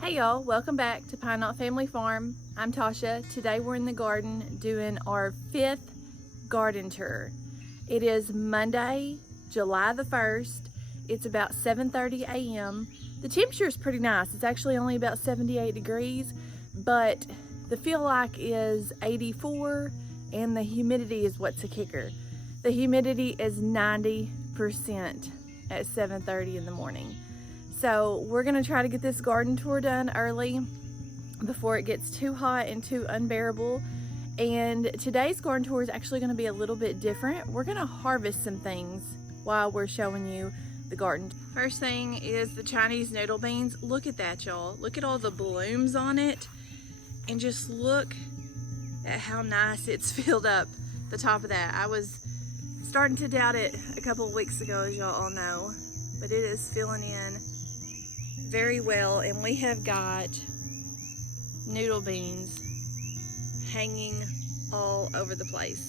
Hey y'all, welcome back to Pine Knot Family Farm. I'm Tasha. Today we're in the garden doing our 5th garden tour. It is Monday, July the 1st. It's about 7:30 a.m. The temperature is pretty nice. It's actually only about 78 degrees, but the feel like is 84 and the humidity is what's a kicker. The humidity is 90% at 7:30 in the morning. So we're gonna try to get this garden tour done early before it gets too hot and too unbearable. And today's garden tour is actually gonna be a little bit different. We're gonna harvest some things while we're showing you the garden. First thing is the Chinese noodle beans. Look at that, y'all. Look at all the blooms on it. And just look at how nice it's filled up the top of that. I was starting to doubt it a couple of weeks ago, as y'all all know, but it is filling in very well. And we have got noodle beans hanging all over the place.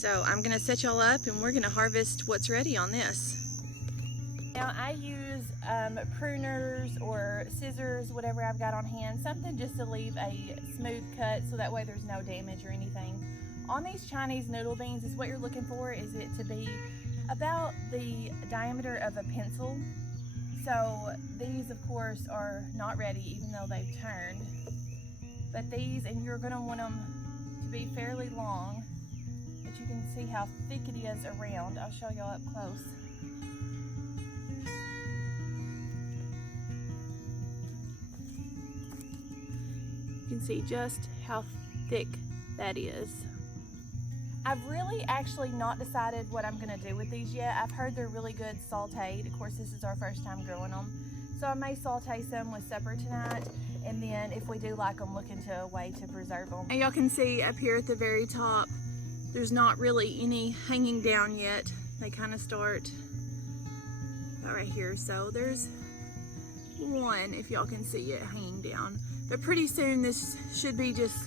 So I'm gonna set y'all up and we're gonna harvest what's ready on this. Now I use pruners or scissors, whatever I've got on hand, something just to leave a smooth cut so that way there's no damage or anything. On these Chinese noodle beans, is what you're looking for is it to be about the diameter of a pencil. So these of course are not ready even though they've turned. But these, and you're gonna want them to be fairly long, but you can see how thick it is around. I'll show y'all up close. You can see just how thick that is. I've really actually not decided what I'm gonna do with these yet. I've heard they're really good sauteed. Of course, this is our first time growing them. So I may saute some with supper tonight. And then if we do like them, look into a way to preserve them. And y'all can see up here at the very top, there's not really any hanging down yet. They kind of start about right here. So there's one, if y'all can see it hanging down. But pretty soon this should be just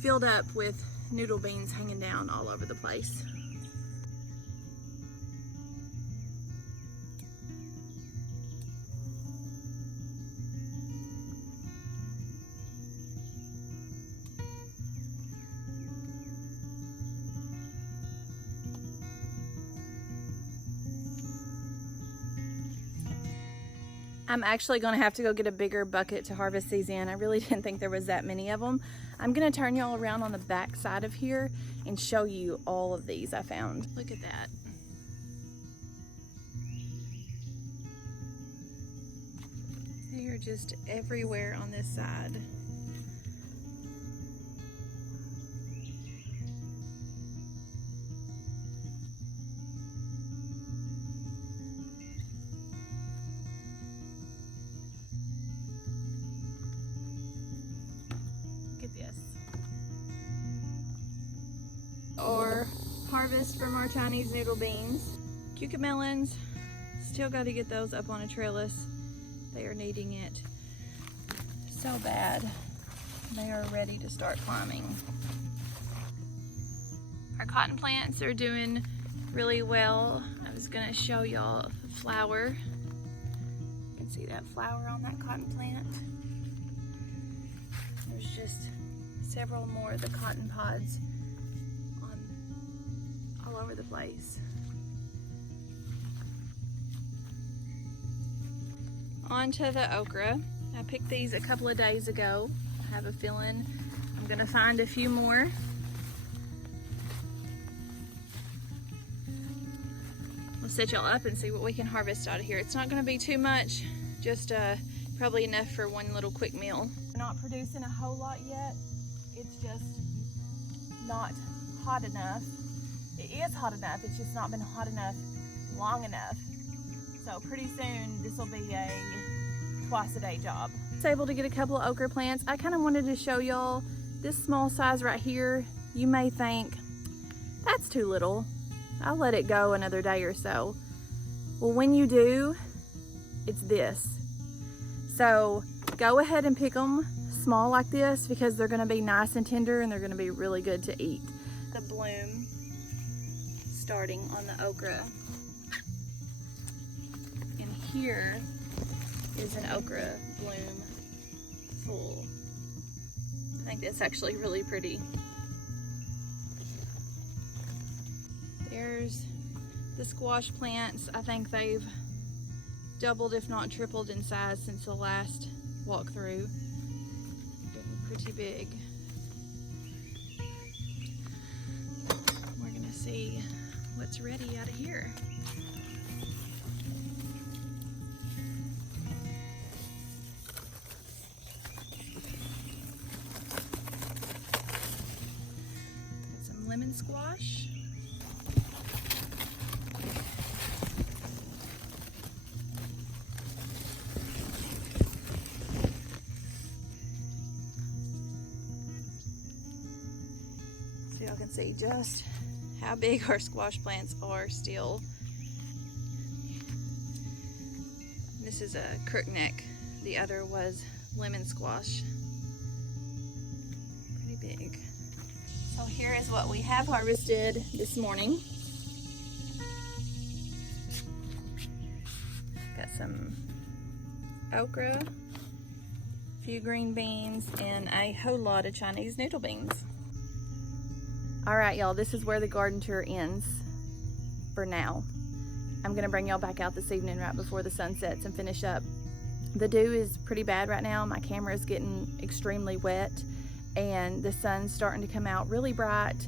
filled up with noodle beans hanging down all over the place. I'm actually gonna have to go get a bigger bucket to harvest these in. I really didn't think there was that many of them. I'm gonna turn y'all around on the back side of here and show you all of these I found. Look at that. They are just everywhere on this side. Look at this. Or harvest from our Chinese noodle beans. Cucumber melons, still got to get those up on a trellis. They are needing it so bad. They are ready to start climbing. Our cotton plants are doing really well. I was gonna show y'all a flower. You can see that flower on that cotton plant. There's just several more of the cotton pods all over the place. On to the okra. I picked these a couple of days ago. I have a feeling I'm gonna find a few more. We'll set y'all up and see what we can harvest out of here. It's not gonna be too much, just probably enough for one little quick meal. We're not producing a whole lot yet. It's just not hot enough. It is hot enough, it's just not been hot enough long enough. So pretty soon this will be a twice a day job. I was able to get a couple of okra plants. I kind of wanted to show y'all this small size right here. You may think that's too little. I'll let it go another day or so. Well, when you do, it's this. So go ahead and pick them small like this because they're gonna be nice and tender and they're gonna be really good to eat. The bloom starting on the okra. And here is an okra bloom full. I think that's actually really pretty. There's the squash plants. I think they've doubled if not tripled in size since the last walk through. Getting pretty big. We're gonna see what's ready out of here. Got some lemon squash. So y'all can see just how big our squash plants are still. This is a crookneck. The other was lemon squash. Pretty big. So here is what we have harvested this morning. Got some okra, a few green beans, and a whole lot of Chinese noodle beans. All right, y'all, this is where the garden tour ends for now. I'm gonna bring y'all back out this evening right before the sun sets and finish up. The dew is pretty bad right now. My camera is getting extremely wet and the sun's starting to come out really bright.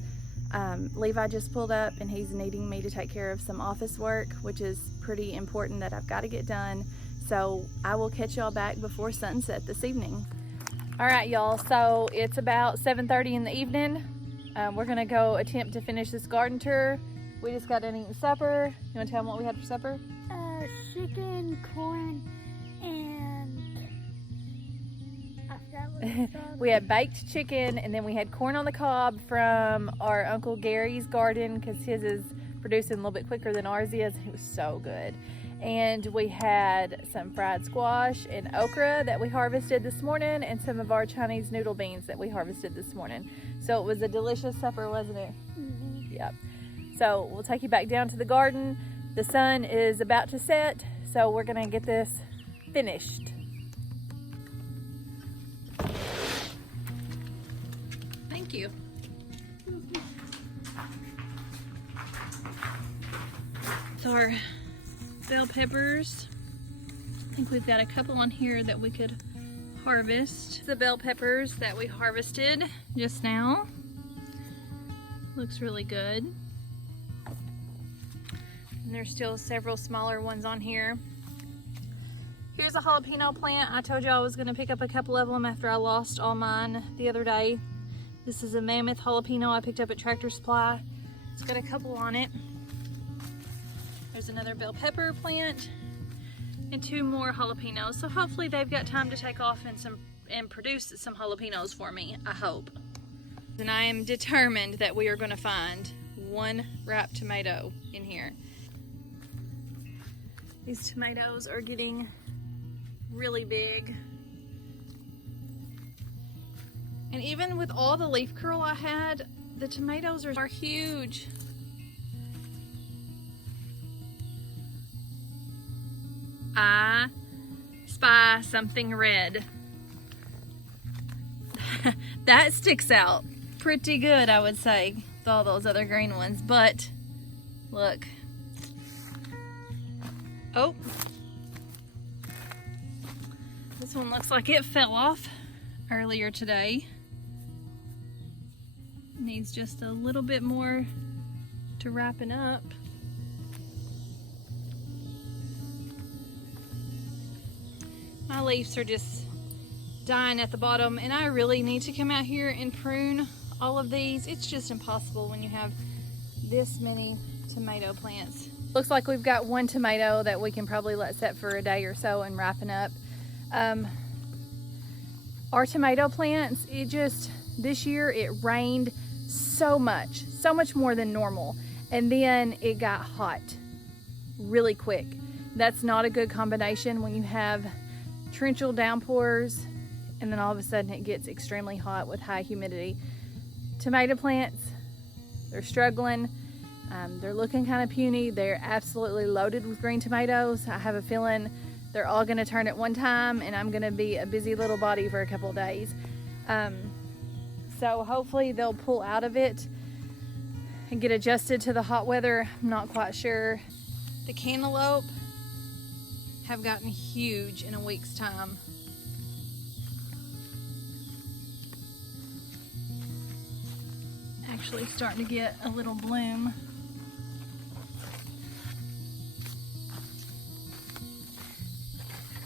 Levi just pulled up and he's needing me to take care of some office work, which is pretty important that I've got to get done. So I will catch y'all back before sunset this evening. All right, y'all, so it's about 7:30 in the evening. We're gonna go attempt to finish this garden tour. We just got done eating supper. You wanna tell them what we had for supper? Chicken, corn, and I forgot what it was. We had baked chicken, and then we had corn on the cob from our Uncle Gary's garden because his is producing a little bit quicker than ours is. It was so good. And we had some fried squash and okra that we harvested this morning, and some of our Chinese noodle beans that we harvested this morning. So it was a delicious supper, wasn't it? Mm-hmm. Yep. So we'll take you back down to the garden. The sun is about to set, so we're gonna get this finished. Thank you. It's our bell peppers. I think we've got a couple on here that we could harvest. The bell peppers that we harvested just now. Looks really good. And there's still several smaller ones on here. Here's a jalapeno plant. I told you I was gonna pick up a couple of them after I lost all mine the other day. This is a mammoth jalapeno I picked up at Tractor Supply. It's got a couple on it. There's another bell pepper plant and two more jalapenos. So hopefully they've got time to take off and produce some jalapenos for me, I hope. And I am determined that we are gonna find one ripe tomato in here. These tomatoes are getting really big. And even with all the leaf curl I had, the tomatoes are huge. I spy something red. That sticks out pretty good, I would say, with all those other green ones, but look. Oh, this one looks like it fell off earlier today. Needs just a little bit more to ripen up. My leaves are just dying at the bottom, and I really need to come out here and prune all of these. It's just impossible when you have this many tomato plants. Looks like we've got one tomato that we can probably let set for a day or so and ripen up. Our tomato plants, this year it rained so much more than normal, and then it got hot really quick. That's not a good combination when you have torrential downpours and then all of a sudden it gets extremely hot with high humidity. Tomato plants, they're struggling. They're looking kind of puny. They're absolutely loaded with green tomatoes. I have a feeling They're all gonna turn at one time, and I'm gonna be a busy little body for a couple of days. So hopefully they'll pull out of it and get adjusted to the hot weather. I'm not quite sure. The cantaloupe have gotten huge in a week's time. Actually starting to get a little bloom.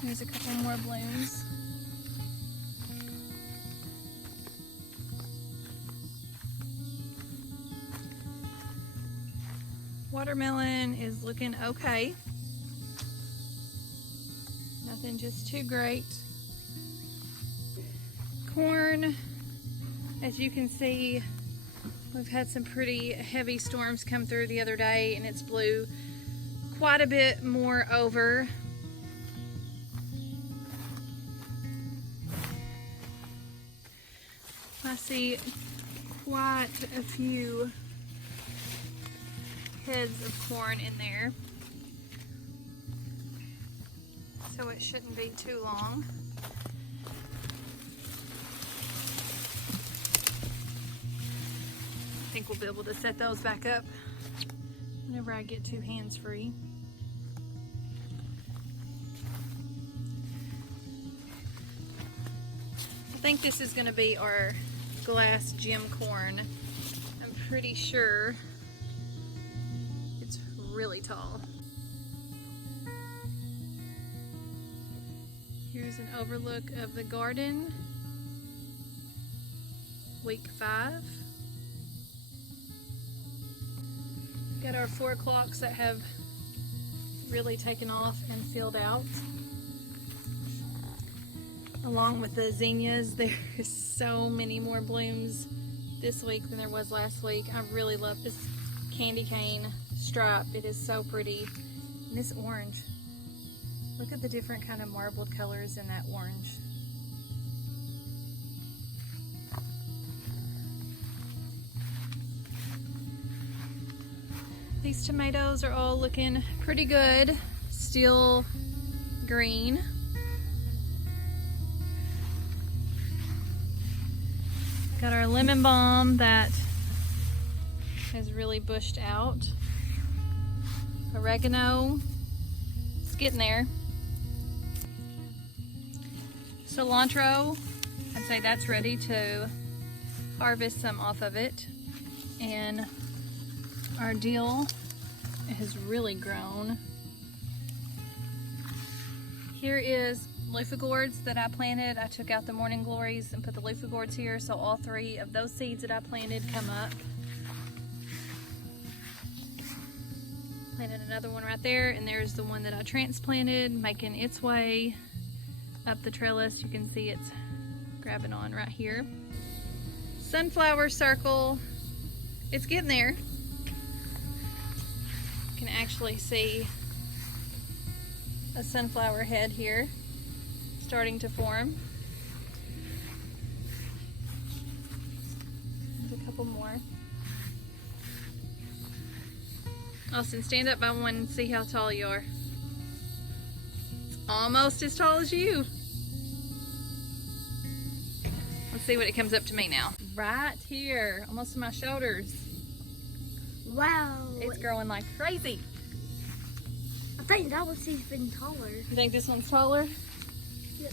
Here's a couple more blooms. Watermelon is looking okay. Nothing just too great. Corn, as you can see, we've had some pretty heavy storms come through the other day, and it's blew quite a bit more over. I see quite a few heads of corn in there, so it shouldn't be too long. I think we'll be able to set those back up whenever I get 2 hands free. I think this is going to be our glass gem corn. I'm pretty sure it's really tall. Here's an overlook of the garden. Week 5. Got our 4 o'clocks that have really taken off and filled out. Along with the zinnias, there's so many more blooms this week than there was last week. I really love this candy cane stripe. It is so pretty. And this orange. Look at the different kind of marbled colors in that orange. These tomatoes are all looking pretty good. Still green. Got our lemon balm that has really bushed out. Oregano, it's getting there. Cilantro, I'd say that's ready to harvest some off of it. And our dill has really grown. Here is loofah gourds that I planted. I took out the morning glories and put the loofah gourds here, so all 3 of those seeds that I planted come up. Planted another one right there, and there's the one that I transplanted, making its way up the trellis. You can see it's grabbing on right here. Sunflower circle, it's getting there. You can actually see a sunflower head here starting to form. There's a couple more. Austin, stand up by one and see how tall you are. It's almost as tall as you. Let's see what it comes up to me now. Right here, almost to my shoulders. Wow. It's growing like crazy. I think that was even taller. You think this one's taller? Yep.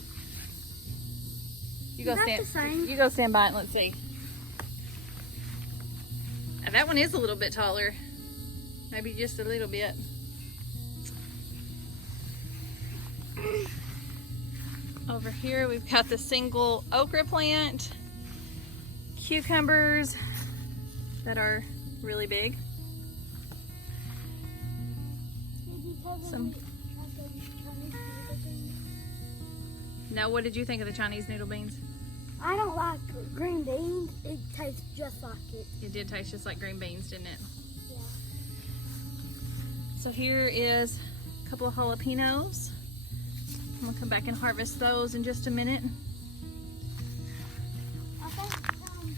You go That's stand. the same. You go stand by it and let's see. Now that one is a little bit taller. Maybe just a little bit. Over here we've got the single okra plant. Cucumbers that are really big. Some. Now, what did you think of the Chinese noodle beans? I don't like green beans. It tastes just like it. It did taste just like green beans, didn't it? Yeah. So here is a couple of jalapenos. I'm gonna come back and harvest those in just a minute. I think some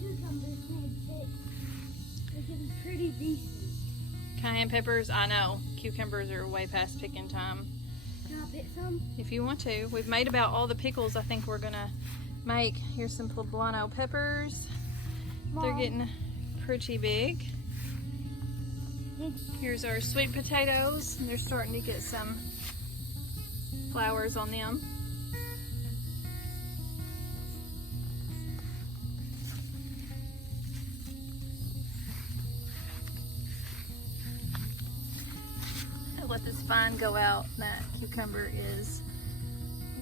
cucumbers need picked. They're getting pretty decent. Cayenne peppers, I know. Cucumbers are way past picking time. Can I pick some? If you want to. We've made about all the pickles I think we're gonna make. Here's some poblano peppers. They're Mom. getting pretty big. Here's our sweet potatoes. They're starting to get some flowers on them. I'll let this vine go out. That cucumber is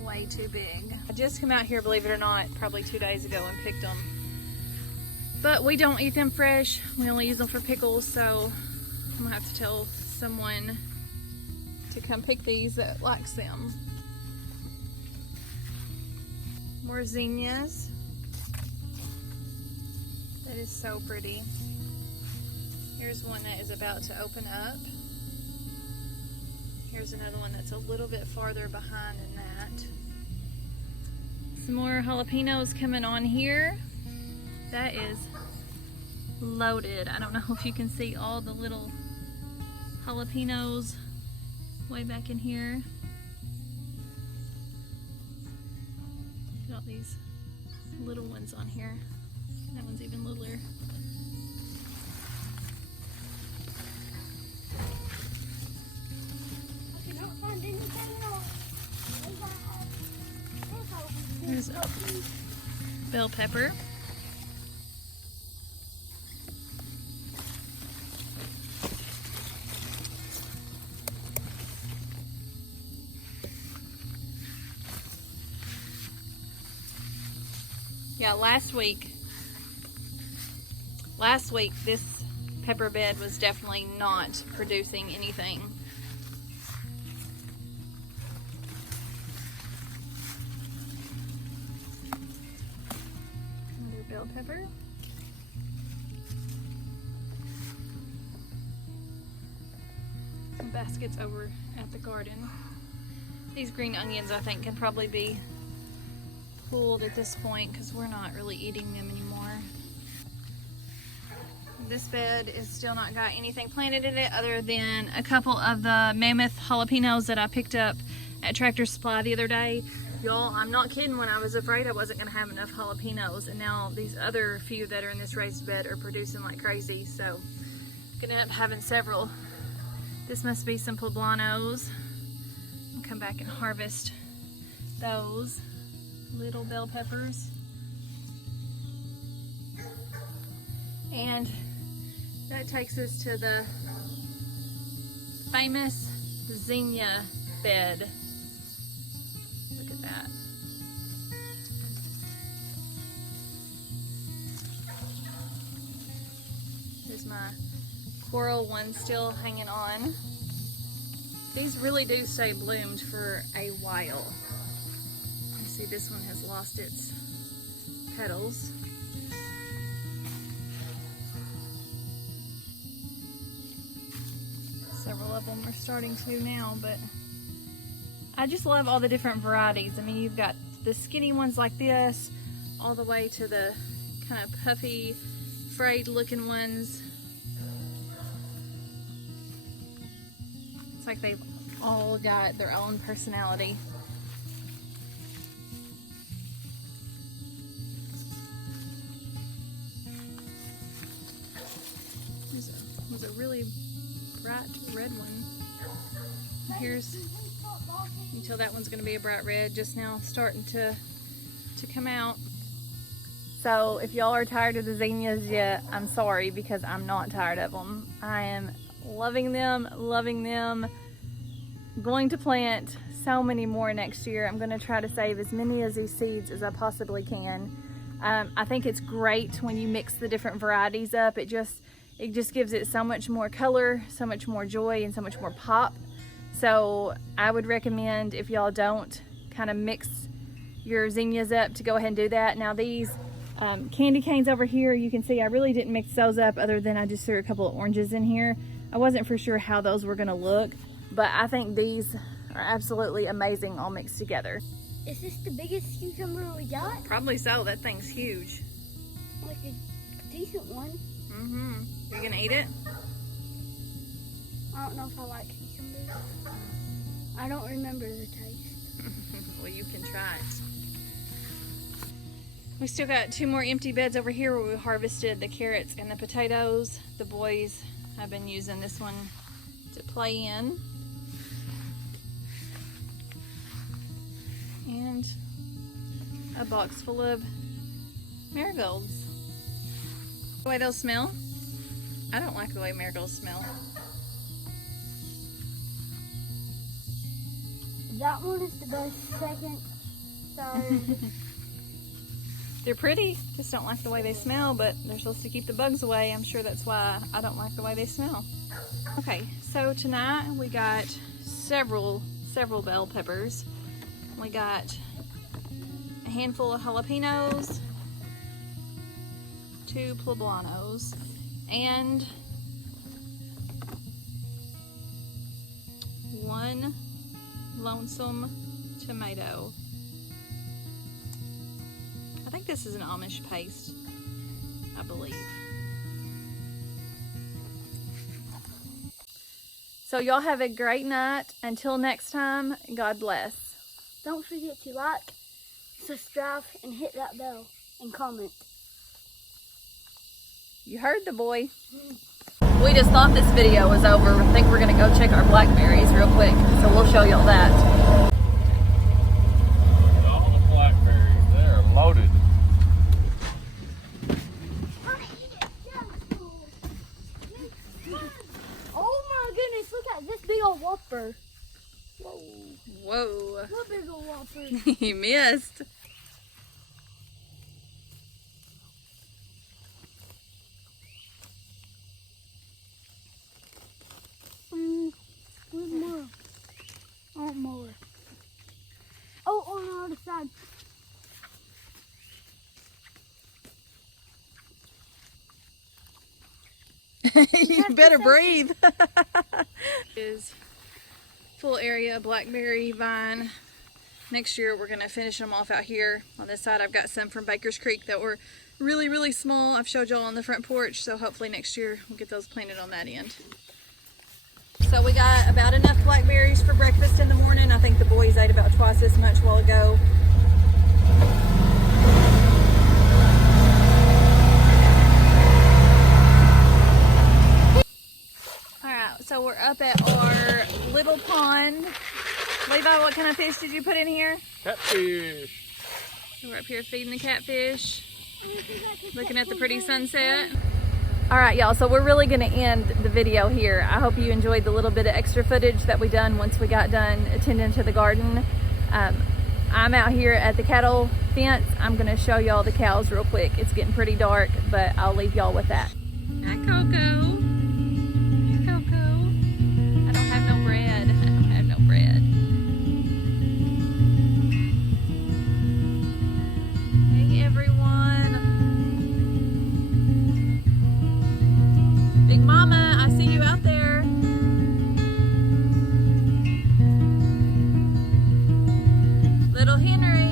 way too big. I just came out here, believe it or not, probably 2 days ago and picked them. But we don't eat them fresh. We only use them for pickles, so I'm gonna have to tell someone to come pick these that likes them. More zinnias. That is so pretty. Here's one that is about to open up. Here's another one that's a little bit farther behind than that. Some more jalapenos coming on here. That is loaded. I don't know if you can see all the little jalapenos way back in here. Got these little ones on here. That one's even littler. I cannot find anything else. There's a bell pepper. Yeah, last week this pepper bed was definitely not producing anything. Another bell pepper. Some baskets over at the garden. These green onions I think can probably be pulled at this point because we're not really eating them anymore. This bed is still not got anything planted in it other than a couple of the mammoth jalapenos that I picked up at Tractor Supply the other day. Y'all, I'm not kidding when I was afraid I wasn't gonna have enough jalapenos, and now these other few that are in this raised bed are producing like crazy, so I'm gonna end up having several. This must be some poblanos. I'll come back and harvest those little bell peppers. And that takes us to the famous zinnia bed. Look at that. There's my coral one still hanging on. These really do stay bloomed for a while. You see this one has lost its petals. Several of them are starting to now, but I just love all the different varieties. I mean, you've got the skinny ones like this, all the way to the kind of puffy, frayed looking ones. It's like they've all got their own personality. This was a really bright red one. Here's, you can tell that one's going to be a bright red, just now starting to come out. So if y'all are tired of the zinnias yet, I'm sorry, because I'm not tired of them. I am loving them, loving them. Going to plant so many more next year. I'm going to try to save as many of these seeds as I possibly can. I think it's great when you mix the different varieties up. It just gives it so much more color, so much more joy, and so much more pop. So I would recommend, if y'all don't kind of mix your zinnias up, to go ahead and do that. Now these candy canes over here, you can see I really didn't mix those up, other than I just threw a couple of oranges in here. I wasn't for sure how those were gonna look, but I think these are absolutely amazing all mixed together. Is this the biggest cucumber we got? Probably so. That thing's huge. Like a decent one. Mm-hmm. Are you gonna eat it? I don't know if I like cucumbers. I don't remember the taste. Well, you can try it. We still got 2 more empty beds over here where we harvested the carrots and the potatoes. The boys have been using this one to play in. And a box full of marigolds. The way they'll smell? I don't like the way marigolds smell. That one is the best. Second, third. They're pretty, just don't like the way they smell, but they're supposed to keep the bugs away. I'm sure that's why I don't like the way they smell. Okay, so tonight we got several bell peppers. We got a handful of jalapenos, 2 poblanos, and 1 lonesome tomato. I think this is an Amish paste, I believe. So y'all have a great night. Until next time, God bless. Don't forget to like, subscribe, and hit that bell and comment. You heard the boy. We just thought this video was over. I think we're gonna go check our blackberries real quick. So we'll show y'all that. All the blackberries, they're loaded. Oh my goodness, look at this big old whopper. Whoa. What big old whopper? He missed. Where's more? Oh, more. Oh, on the other side. You better breathe. Is full area blackberry vine. Next year we're gonna finish them off out here. On this side I've got some from Baker's Creek that were really small. I've showed y'all on the front porch, so hopefully next year we'll get those planted on that end. So we got about enough blackberries for breakfast in the morning. I think the boys ate about twice this much a while ago. Alright, so we're up at our little pond. Levi, what kind of fish did you put in here? Catfish. So we're up here feeding the catfish, looking at the pretty sunset. Alright y'all, so we're really going to end the video here. I hope you enjoyed the little bit of extra footage that we done once we got done attending to the garden. I'm out here at the cattle fence. I'm going to show y'all the cows real quick. It's getting pretty dark, but I'll leave y'all with that. Hi Coco. Coco. I don't have no bread. I don't have no bread. Hey everyone. Big Mama, I see you out there. Little Henry.